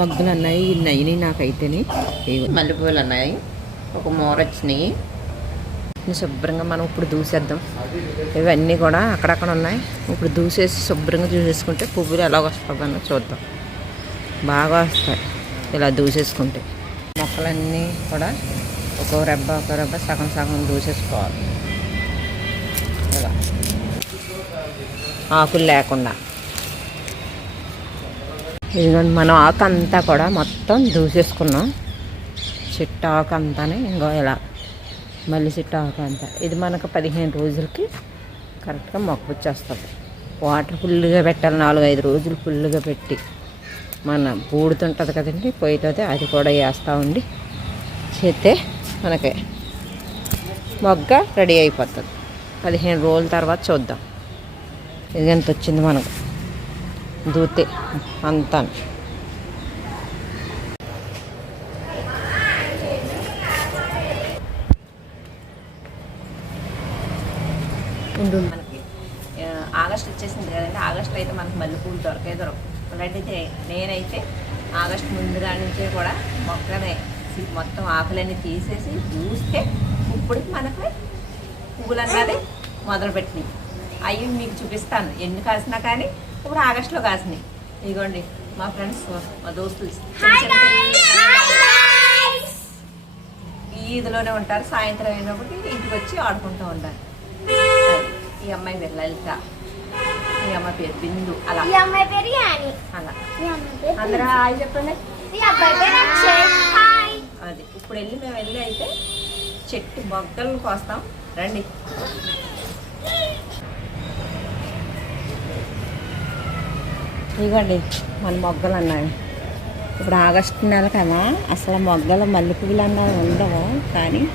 మగ్గులు అన్నాయి ఇన్ని అయినాయి నాకైతేని. మల్లెపూలు ఉన్నాయి ఒక మూర వచ్చినాయి. శుభ్రంగా మనం ఇప్పుడు దూసేద్దాం. ఇవన్నీ కూడా అక్కడక్కడ ఉన్నాయి. ఇప్పుడు దూసేసి శుభ్రంగా చూసేసుకుంటే పువ్వులు ఎలా వస్తుందన్న చూద్దాం. బాగా వస్తాయి ఇలా దూసేసుకుంటే. మొక్కలన్నీ కూడా ఒక్కో రెబ్బ ఒక్కో రెబ్బ సగం సగం దూసేసుకోవాలి. ఇలా. ఆకులు లేకుండా. ఇదిగోండి మనం ఆకు అంతా కూడా మొత్తం దూసేసుకున్నాం. చెట్టు ఆకు అంతానే ఇంకో ఇలా మళ్ళీ చెట్టు ఆకు అంతా ఇది మనకు పదిహేను రోజులకి కరెక్ట్గా మొక్క వచ్చేస్తుంది వాటర్ ఫుల్గా పెట్టాలి నాలుగు ఐదు రోజులు ఫుల్గా పెట్టి. మన బూడుతుంటుంది కదండి పొయ్యితో అది కూడా వేస్తూ ఉండి చేస్తే మనకి మొగ్గ రెడీ అయిపోతుంది. పదిహేను రోజుల తర్వాత చూద్దాం. ఇది ఎంత వచ్చింది మనకు? దూతే అంతా. మనకి ఆగస్ట్ వచ్చేసింది కదండి. ఆగస్ట్ అయితే మనకి మల్లెపూలు దొరకే దొరకవు అలాంటితే నేనైతే ఆగస్ట్ ముందుగా నుంచే కూడా మొక్కనే మొత్తం ఆకులన్నీ తీసేసి చూస్తే ఇప్పటికి మనకు పువ్వులు అన్నది మొదలుపెట్టినాయి అవి మీకు చూపిస్తాను. ఎన్ని కాసినా కానీ ఇప్పుడు ఆగస్టులో కాసినాయి. ఇదిగోండి మా ఫ్రెండ్స్ మా దోస్తులు చిన్న చిన్న పిల్లలు ఈ ఇదిలోనే ఉంటారు సాయంత్రం అయినప్పుడు ఇంటికి వచ్చి ఆడుకుంటూ ఉంటారు ఈ అమ్మాయి పేరు లలిత ఈ అమ్మాయి పేరు బిందు అలా. అలా. అందరూ హాయ్ చెప్పండి. అది. ఇప్పుడు వెళ్ళి మేము వెళ్ళి అయితే చెట్టు మొగ్గలను కోస్తాం. రండి. ఇవ్వండి మన మొగ్గలు అన్నాయి. ఇప్పుడు ఆగస్టు నెల కదా అసలు మొగ్గలు మల్లె పువ్వులు అన్నవి ఉండవు కానీ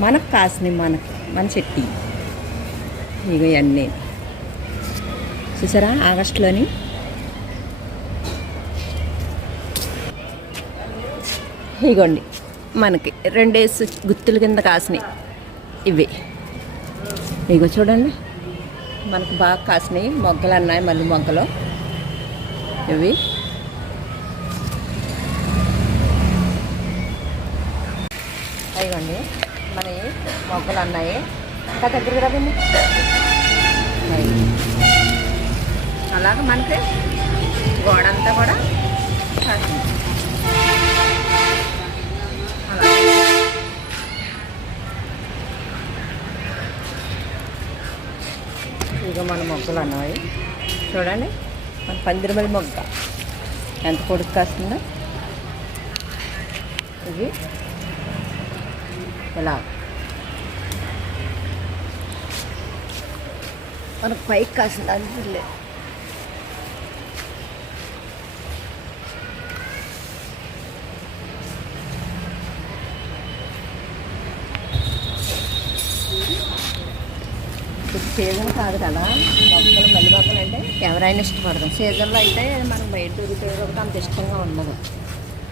మనకు కాసినాయి మనకి మన చెట్టు. ఇవి ఇవన్నీ. చూసారా ఆగస్టులోని? ఇగోండి మనకి రెండేసి గుత్తుల కింద కాసినాయి ఇవి. ఇగో చూడండి మనకు బాగా కాసినాయి మొగ్గలు అన్నాయి మళ్ళీ మొగ్గలు. ఇవి అయ్యండి మన మొక్కలు అన్నాయి. ఇంకా దగ్గరికి రాదండి అలాగ మనకి గోడ అంతా కూడా ఇక మన మొక్కలు అన్నవి చూడండి. మన పందిరిమల్లి మొగ్గ. ఎంత పొడుగు కాస్తుందో. ఇది ఇలా. మనకు పైకి కాసింది అందులే సీజన్ కాదు కదా. మొక్కలు మల్లి మొక్కలు అంటే ఎవరైనా ఇష్టపడతాం సీజన్లో అయితే మనం బయట దొరికితే ఒకటి అంత ఇష్టంగా ఉండదు.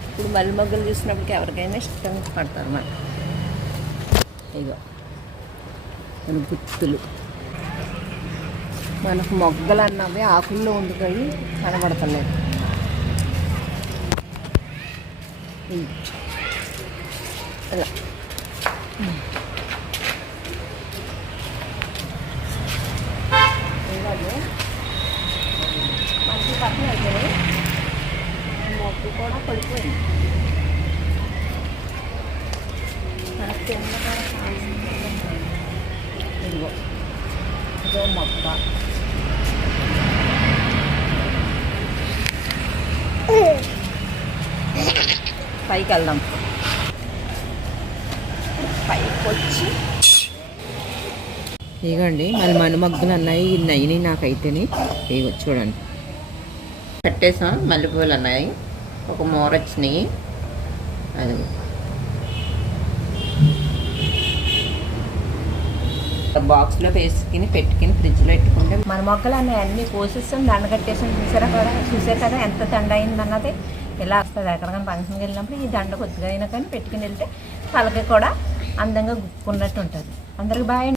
ఇప్పుడు మల్లి మొగ్గలు చూసినప్పటికి ఎవరికైనా ఇష్టంగా పడతారు మనం ఇగో మన గుత్తులు. మనకు మొగ్గలు అన్నవి ఆకుల్లో ఉండిపోయి కనబడతలేదు అలా ఇలా ఇవ్వండి మంచి పక్కన మొగ్గు కూడా పడిపోయింది మనకి కింద ఇదిగో ఇదో మొక్క పైకి వెళ్దాం పైకి వచ్చి ఇగండి మళ్ళీ మనుమగ్గులు అన్నాయి ఇన్ని అయినాయి నాకైతేనే. ఇగో చూడండి. పెట్టేసాం. మల్లెపూలు ఉన్నాయి. ఒక మూర వచ్చినాయి. అది. బాక్స్లో వేసుకుని పెట్టుకుని ఫ్రిడ్జ్లో పెట్టుకుంటే మన మొక్కలు అన్నీ అన్నీ కోసేస్తాం. దండ కట్టేసాం. చూసారా కదా? చూసారు కదా ఎంత దండ అయింది అన్నది ఇలా వస్తుంది? ఎక్కడికైనా ఫంక్షన్కి వెళ్ళినప్పుడు ఈ దండ కొద్దిగా అయినా కానీ పెట్టుకుని వెళ్తే తలకి కూడా అందంగా గుప్పుకున్నట్టు ఉంటుంది. అందరికి బాయ్